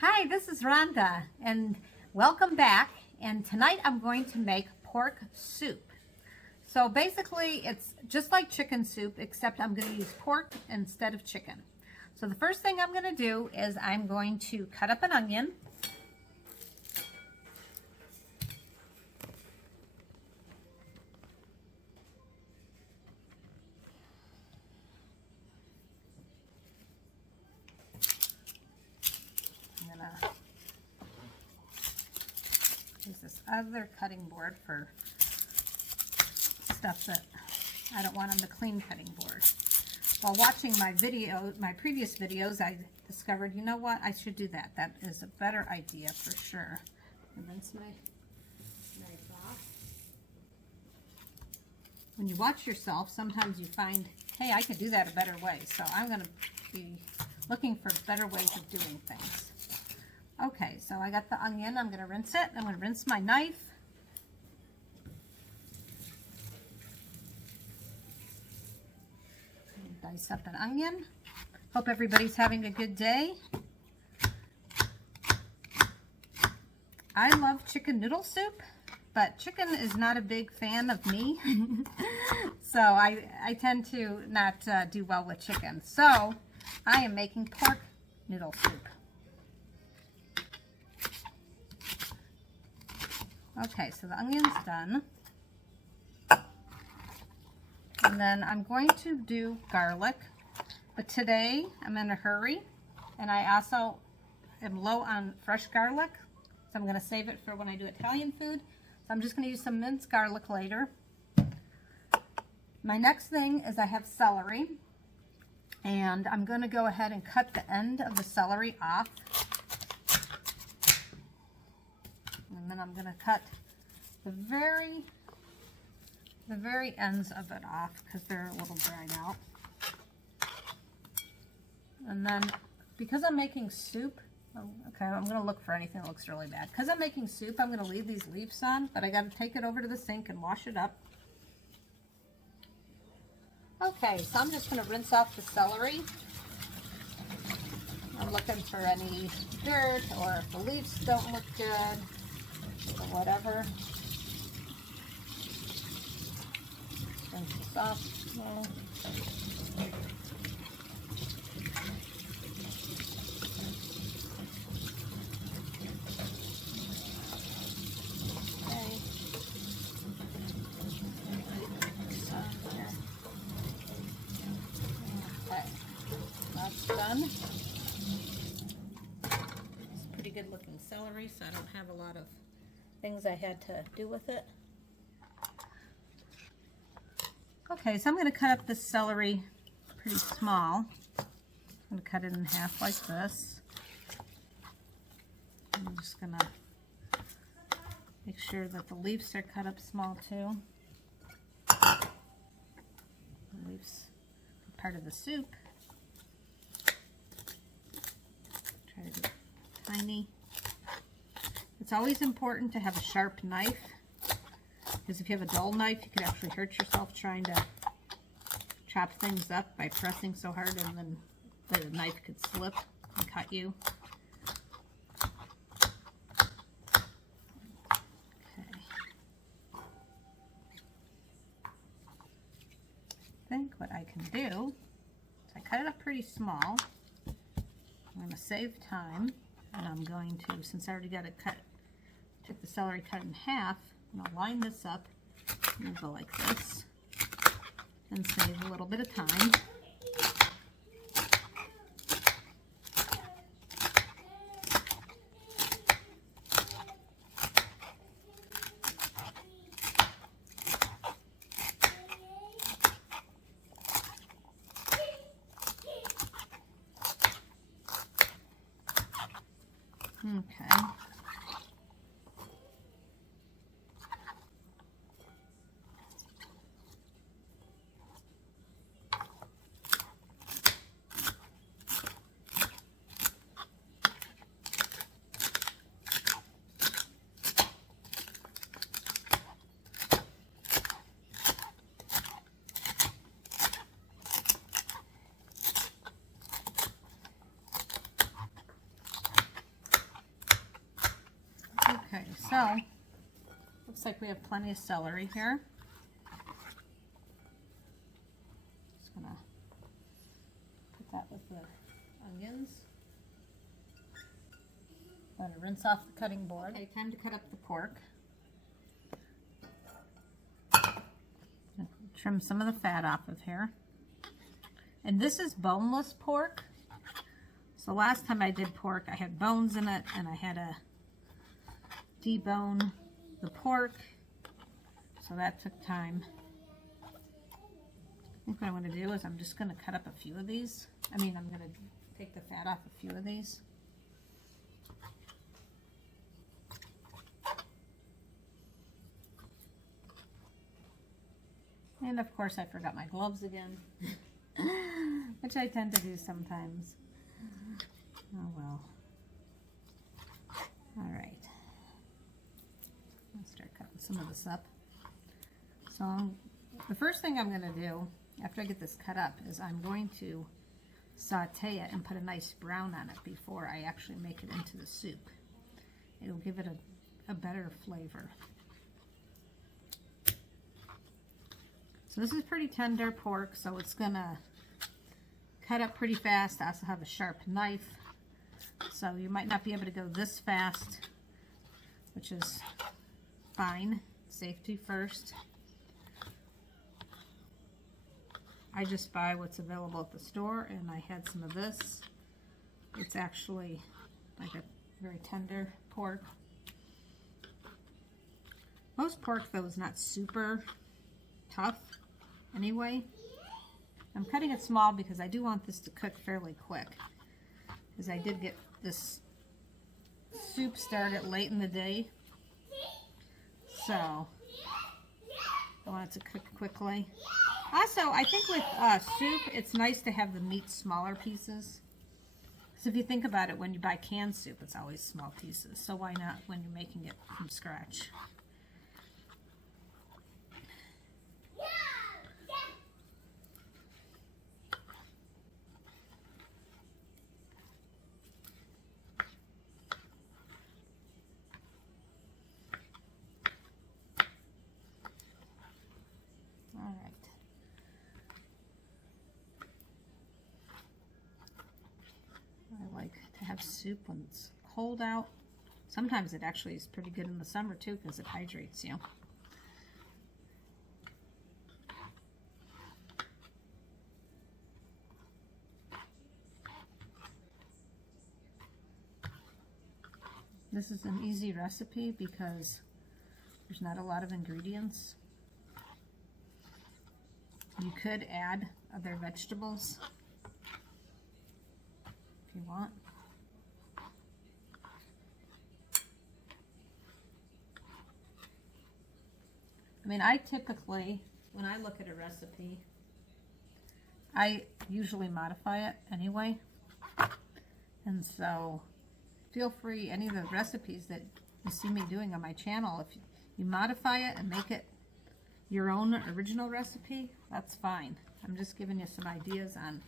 Hi, this is Rhonda, and welcome back. And tonight I'm going to make pork soup. So basically it's just like chicken soup, except I'm going to use pork instead of chicken. So the first thing I'm going to do is I'm going to cut up an onion. I'm going to use this other cutting board for stuff that I don't want on the clean cutting board. While watching my previous videos, I discovered, you know what, I should do that. That is a better idea for sure. Rinse my knife off. When you watch yourself, sometimes you find, hey, I could do that a better way. So I'm going to be looking for better ways of doing things. Okay, so I got the onion. I'm going to rinse it. I'm going to rinse my knife. Dice up an onion. Hope everybody's having a good day. I love chicken noodle soup, but chicken is not a big fan of me. So I tend to not do well with chicken. So I am making pork noodle soup. Okay, so the onion's done. And then I'm going to do garlic, but today I'm in a hurry, and I also am low on fresh garlic, so I'm going to save it for when I do Italian food. So I'm just going to use some minced garlic later. My next thing is I have celery, and I'm going to go ahead and cut the end of the celery off. And then I'm going to cut the very ends of it off because they're a little dried out. And then because I'm making soup, okay, I'm going to look for anything that looks really bad. Because I'm making soup, I'm going to leave these leaves on, but I got to take it over to the sink and wash it up. Okay, so I'm just going to rinse off the celery. I'm looking for any dirt, or if the leaves don't look good, or whatever. Rinse this off. No. Done. It's pretty good looking celery, so I don't have a lot of things I had to do with it. Okay, so I'm going to cut up this celery pretty small. I'm going to cut it in half like this. I'm just going to make sure that the leaves are cut up small too. The leaves are part of the soup. Try to be tiny. It's always important to have a sharp knife, because if you have a dull knife, you could actually hurt yourself trying to chop things up by pressing so hard, and then the knife could slip and cut you. Okay. I think what I can do is I cut it up pretty small. I'm going to save time, and I'm going to, since I already got it cut, took the celery cut in half, and I'll line this up and go like this, and save a little bit of time. Okay. Okay, so looks like we have plenty of celery here. Just gonna put that with the onions. Let it rinse off the cutting board. Okay, time to cut up the pork. Trim some of the fat off of here. And this is boneless pork. So last time I did pork, I had bones in it, and I had to debone the pork. So that took time. I think what I'm going to do is I'm just going to cut up a few of these. I'm going to take the fat off a few of these. And of course I forgot my gloves again, which I tend to do sometimes. Oh well. All right. I'll start cutting some of this up. So the first thing I'm going to do after I get this cut up is I'm going to saute it and put a nice brown on it before I actually make it into the soup. It'll give it a better flavor. So this is pretty tender pork, so it's gonna cut up pretty fast. I also have a sharp knife, so you might not be able to go this fast, which is fine. Safety first. I just buy what's available at the store, and I had some of this. It's actually like a very tender pork. Most pork, though, is not super tough anyway. I'm cutting it small because I do want this to cook fairly quick, because I did get this soup started late in the day, so I want it to cook quickly. Also, I think with soup, it's nice to have the meat smaller pieces. So if you think about it, when you buy canned soup, it's always small pieces. So why not when you're making it from scratch? Soup when it's cold out. Sometimes it actually is pretty good in the summer too, because it hydrates you. This is an easy recipe because there's not a lot of ingredients. You could add other vegetables if you want. I typically, when I look at a recipe, I usually modify it anyway. And so feel free, any of the recipes that you see me doing on my channel, if you modify it and make it your own original recipe, that's fine. I'm just giving you some ideas on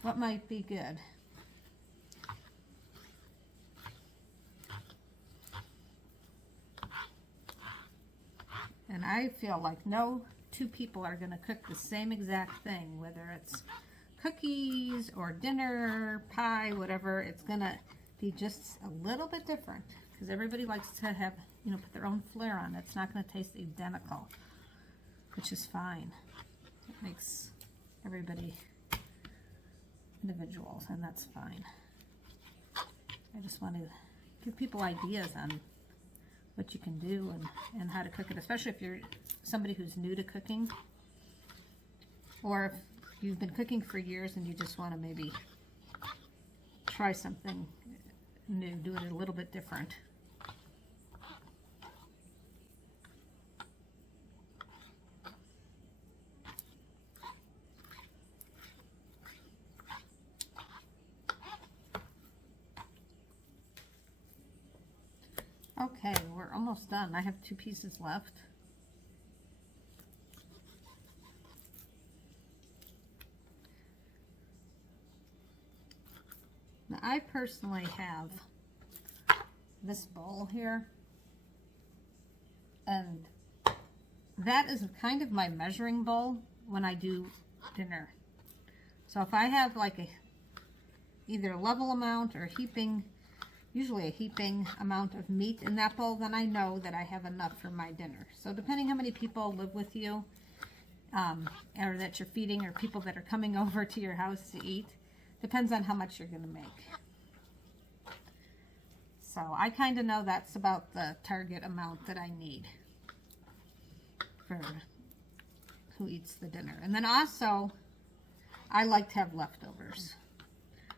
what might be good. And I feel like no two people are going to cook the same exact thing, whether it's cookies or dinner, pie, whatever. It's going to be just a little bit different because everybody likes to have, put their own flair on it. It's not going to taste identical, which is fine. It makes everybody individuals, and that's fine. I just want to give people ideas on what you can do and how to cook it, especially if you're somebody who's new to cooking, or if you've been cooking for years and you just want to maybe try something new, do it a little bit different. Okay, we're almost done. I have 2 pieces left. Now, I personally have this bowl here, And that is kind of my measuring bowl when I do dinner. So if I have like either a level amount or usually a heaping amount of meat in that bowl, then I know that I have enough for my dinner. So depending how many people live with you, or that you're feeding, or people that are coming over to your house to eat, depends on how much you're going to make. So I kind of know that's about the target amount that I need for who eats the dinner. And then also, I like to have leftovers.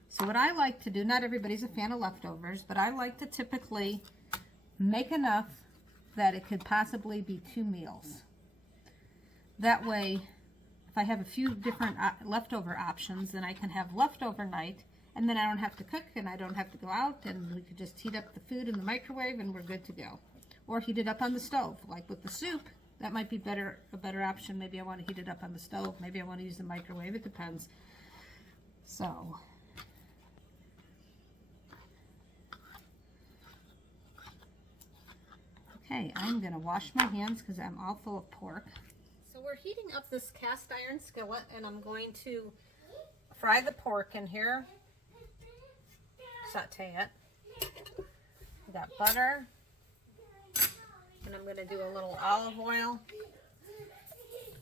So what I like to do, not everybody's a fan of leftovers, but I like to typically make enough that it could possibly be 2 meals. That way, if I have a few different leftover options, then I can have leftover night, and then I don't have to cook, and I don't have to go out, and we could just heat up the food in the microwave, and we're good to go. Or heat it up on the stove, like with the soup. That might be a better option. Maybe I want to heat it up on the stove. Maybe I want to use the microwave. It depends. So, okay, I'm going to wash my hands because I'm all full of pork. So we're heating up this cast iron skillet, and I'm going to fry the pork in here. Saute it. We got butter. And I'm going to do a little olive oil.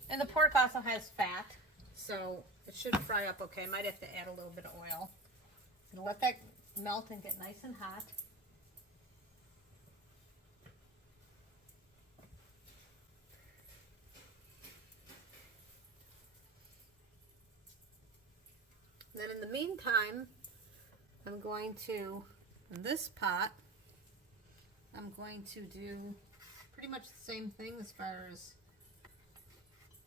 And the pork also has fat, so it should fry up okay. Might have to add a little bit of oil. I'm going to let that melt and get nice and hot. Then in the meantime, I'm going to, in this pot, I'm going to do pretty much the same thing as far as,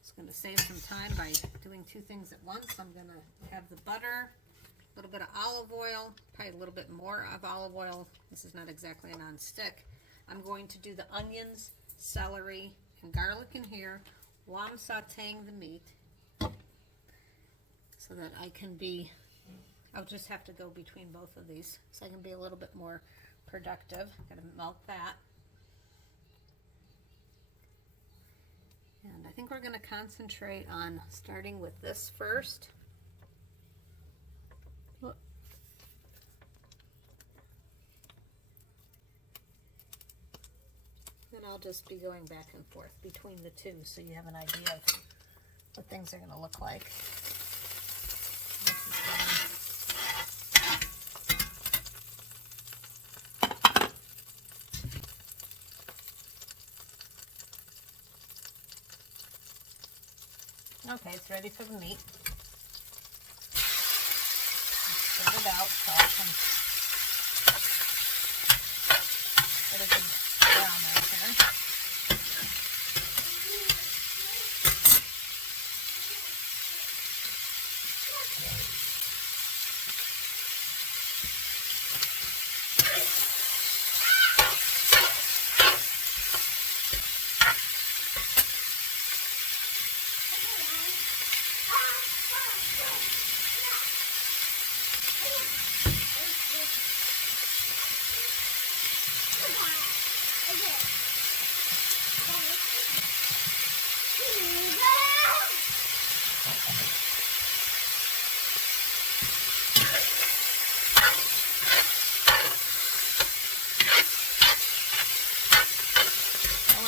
it's going to save some time by doing 2 things at once. I'm going to have the butter, a little bit of olive oil, probably a little bit more of olive oil. This is not exactly a non-stick. I'm going to do the onions, celery, and garlic in here while I'm sauteing the meat, so that I can be, I'll just have to go between both of these so I can be a little bit more productive. Gotta melt that. And I think we're gonna concentrate on starting with this first. Then I'll just be going back and forth between the two so you have an idea of what things are gonna look like. Okay, it's ready for the meat. Spread it out so I can get a good brown right here.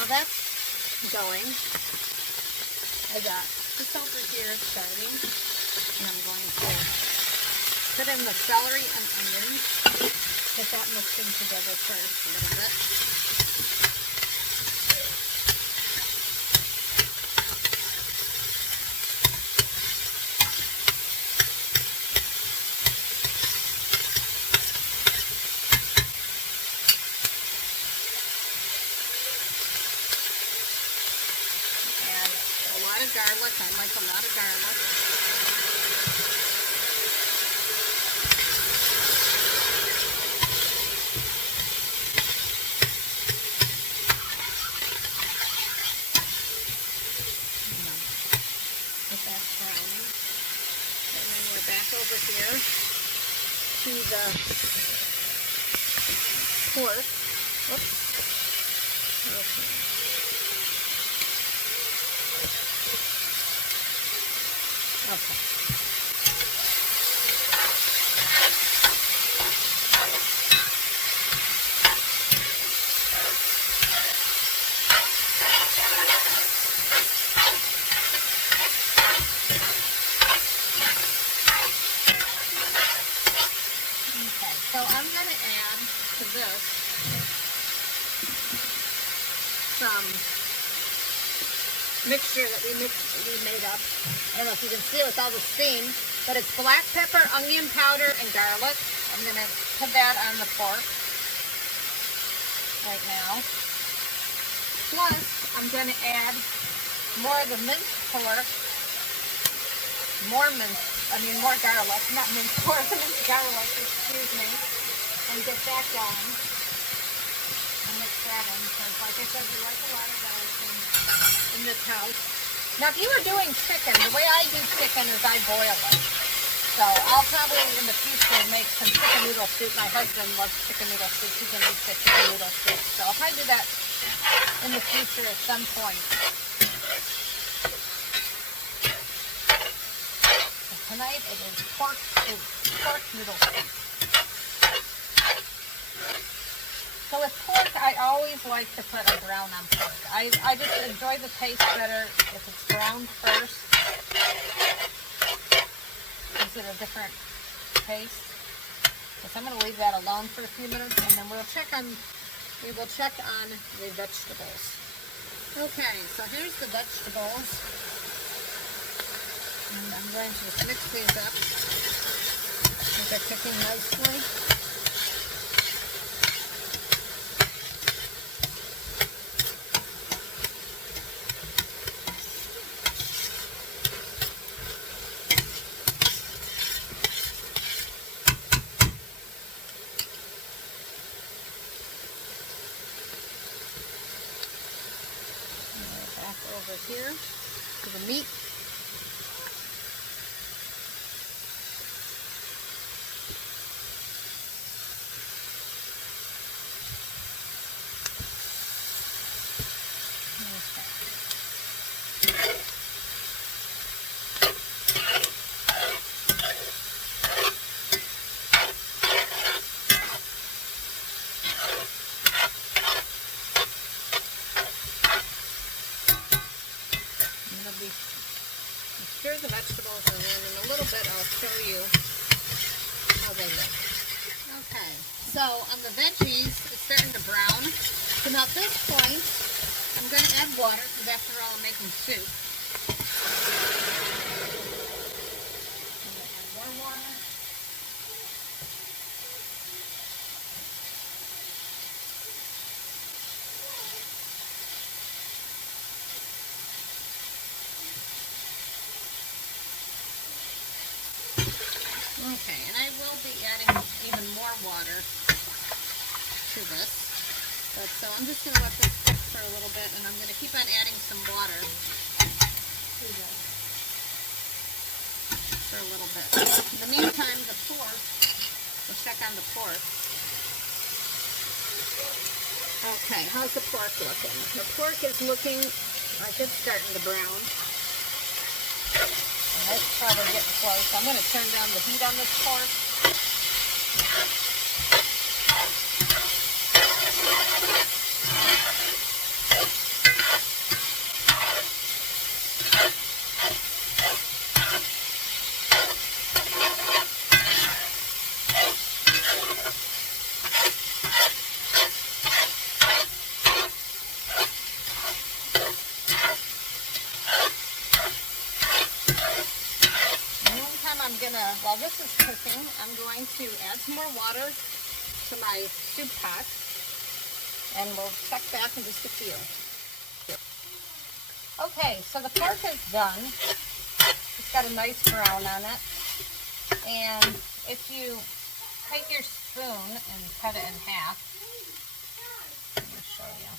That's going. I got this over here starting, and I'm going to put in the celery and onions. Get that mixing together first a little bit. Garlic. I like a lot of garlic. Get that browning. And then we're back over here to the pork. Oops. Okay. Okay. Okay, so I'm going to add to this some mixture that we made up. I don't know if you can see it with all the steam, but it's black pepper, onion powder, and garlic. I'm going to put that on the pork right now. Plus, I'm going to add more of the minced pork, more garlic, not minced pork, minced garlic, excuse me, and get that going. And mix that in, because like I said, we like a lot of garlic in this house. Now, if you were doing chicken, the way I do chicken is I boil it. So I'll probably in the future make some chicken noodle soup. My husband loves chicken noodle soup. He can eat the chicken noodle soup. So I'll probably do that in the future at some point. So tonight it is pork soup, pork noodle soup. So with pork, I always like to put a brown on pork. I just enjoy the taste better if it's browned first. Gives it a different taste. So I'm going to leave that alone for a few minutes, and then we will check on the vegetables. Okay, so here's the vegetables. And I'm going to just mix these up. These are cooking nicely. Over here to the meat. Stir the vegetables, and then in a little bit I'll show you how they look. Okay, so on the veggies, it's starting to brown. So now at this point, I'm going to add water, because after all I'm making soup. I'm going to add more water. Okay, and I will be adding even more water to this. But so I'm just going to let this cook for a little bit, and I'm going to keep on adding some water to this for a little bit. In the meantime, the pork, we'll check on the pork. Okay, how's the pork looking? The pork is looking like it's starting to brown. It's probably getting close. I'm going to turn down the heat on this pork. While this is cooking, I'm going to add some more water to my soup pot, and we'll check back in just a few. Okay, so the pork is done. It's got a nice brown on it. And if you take your spoon and cut it in half, let me show you.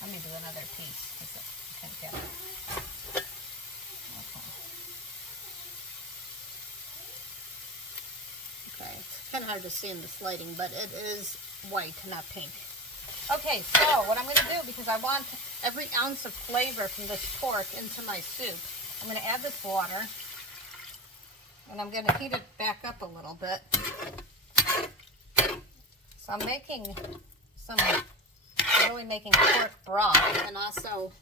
Let me do another piece because I can't get it. Okay, it's kind of hard to see in this lighting, but it is white, not pink. Okay, so what I'm going to do, because I want every ounce of flavor from this pork into my soup, I'm going to add this water, and I'm going to heat it back up a little bit. So I'm making really making pork broth, and also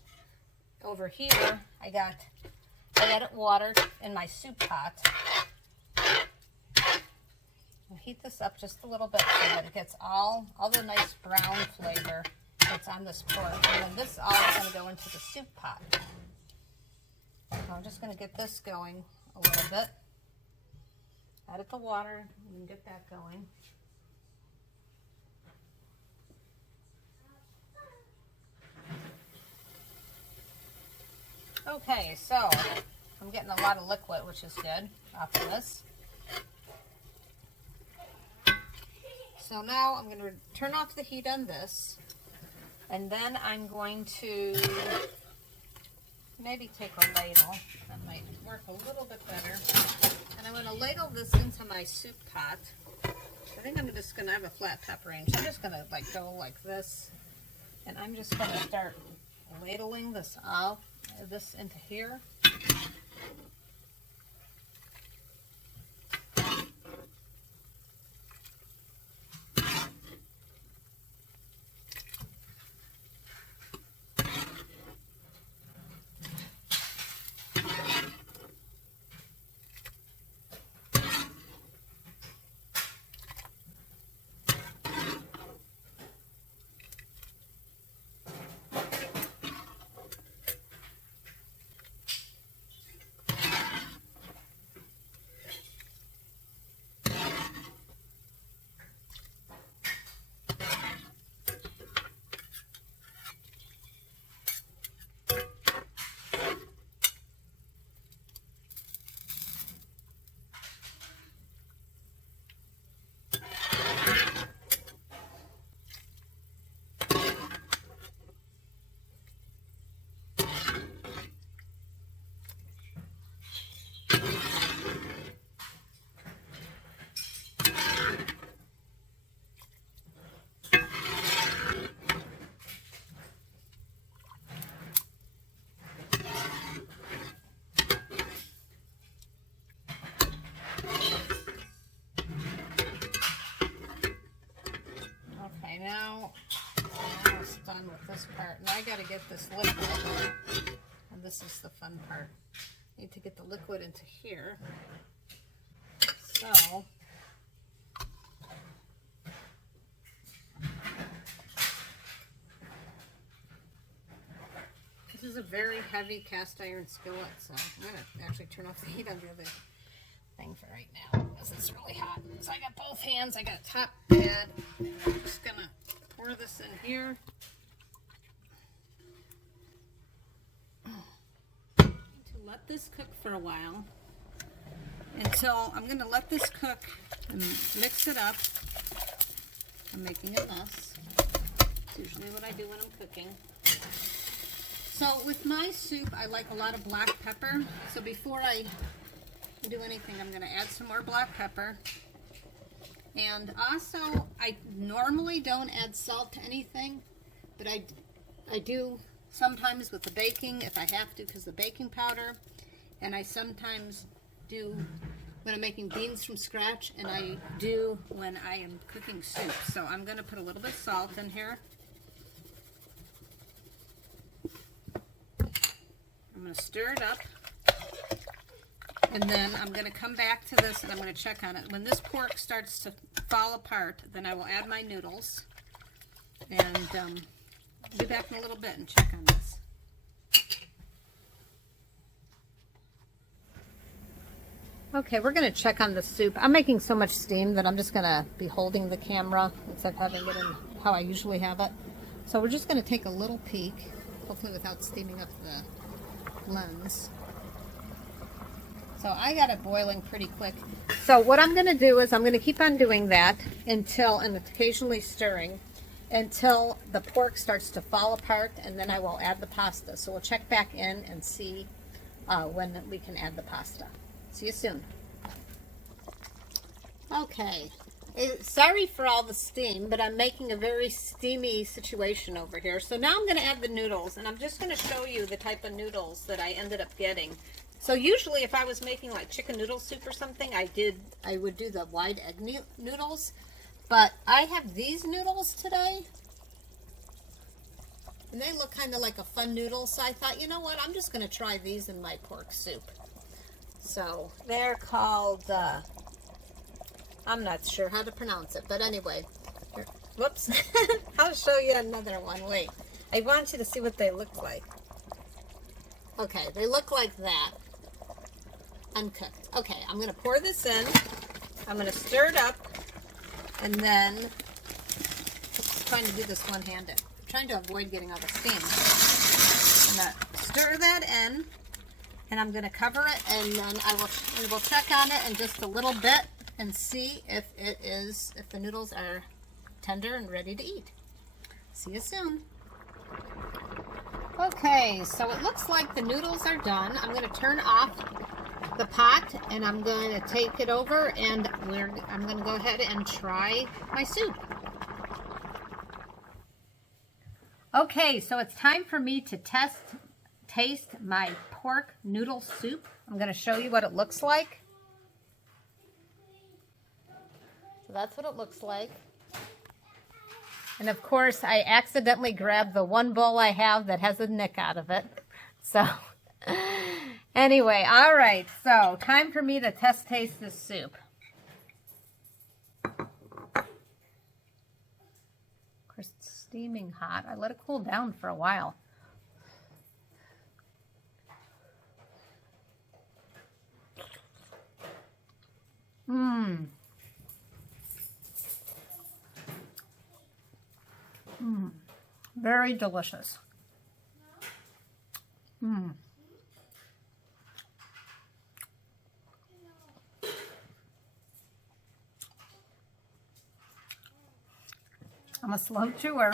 over here I added water in my soup pot. I'll heat this up just a little bit so that it gets all the nice brown flavor that's on this pork. And then this all is going to go into the soup pot. So I'm just going to get this going a little bit. Add the water and get that going. Okay, so I'm getting a lot of liquid, which is good off of this. So now I'm going to turn off the heat on this, and then I'm going to maybe take a ladle. That might work a little bit better. And I'm going to ladle this into my soup pot. I think I'm just going to have a flat top range. I'm just going to go like this, and I'm just going to start ladling this into here. Now I'm almost done with this part. Now I got to get this liquid, and this is the fun part. I need to get the liquid into here. So this is a very heavy cast iron skillet, so I'm going to actually turn off the heat on the other thing for right now because it's really hot. So I got both hands. I got a top pad. I'm just going to pour this in here. To let this cook for a while until I'm going to let this cook and mix it up. I'm making a mess. It's usually what I do when I'm cooking. So with my soup, I like a lot of black pepper. So before I do anything, I'm going to add some more black pepper. And also, I normally don't add salt to anything, but I do sometimes with the baking if I have to because the baking powder, and I sometimes do when I'm making beans from scratch, and I do when I am cooking soup. So I'm going to put a little bit of salt in here. I'm going to stir it up. And then I'm going to come back to this and I'm going to check on it. When this pork starts to fall apart, then I will add my noodles. And I'll be back in a little bit and check on this. Okay, we're going to check on the soup. I'm making so much steam that I'm just going to be holding the camera instead of having it in how I usually have it. So we're just going to take a little peek, hopefully without steaming up the lens. So I got it boiling pretty quick. So what I'm going to do is I'm going to keep on doing that until, and occasionally stirring, until the pork starts to fall apart, and then I will add the pasta. So we'll check back in and see when we can add the pasta. See you soon. Okay, Sorry for all the steam, but I'm making a very steamy situation over here. So now I'm going to add the noodles, and I'm just going to show you the type of noodles that I ended up getting. So usually if I was making like chicken noodle soup or something, I would do the wide egg noodles. But I have these noodles today, and they look kind of like a fun noodle. So I thought, you know what, I'm just going to try these in my pork soup. So they're called, I'm not sure how to pronounce it, but anyway, here, whoops, I'll show you another one. Wait, I want you to see what they look like. Okay, they look like that, uncooked. Okay, I'm going to pour this in, I'm going to stir it up, and then, I'm trying to do this one-handed, I'm trying to avoid getting all the steam. I'm going to stir that in, and I'm going to cover it, and then we'll check on it in just a little bit and see if the noodles are tender and ready to eat. See you soon. Okay, so it looks like the noodles are done. I'm going to turn off the pot, and I'm going to take it over, and I'm going to go ahead and try my soup. Okay, so it's time for me to taste my pork noodle soup. I'm going to show you what it looks like. So that's what it looks like. And of course, I accidentally grabbed the one bowl I have that has a nick out of it. So anyway, all right. So time for me to taste this soup. Of course, it's steaming hot. I let it cool down for a while. Very delicious. I'm a slow chewer.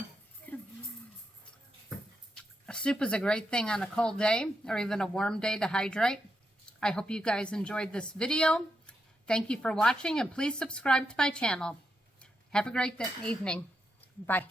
Soup is a great thing on a cold day or even a warm day to hydrate. I hope you guys enjoyed this video. Thank you for watching, and please subscribe to my channel. Have a great evening. Bye.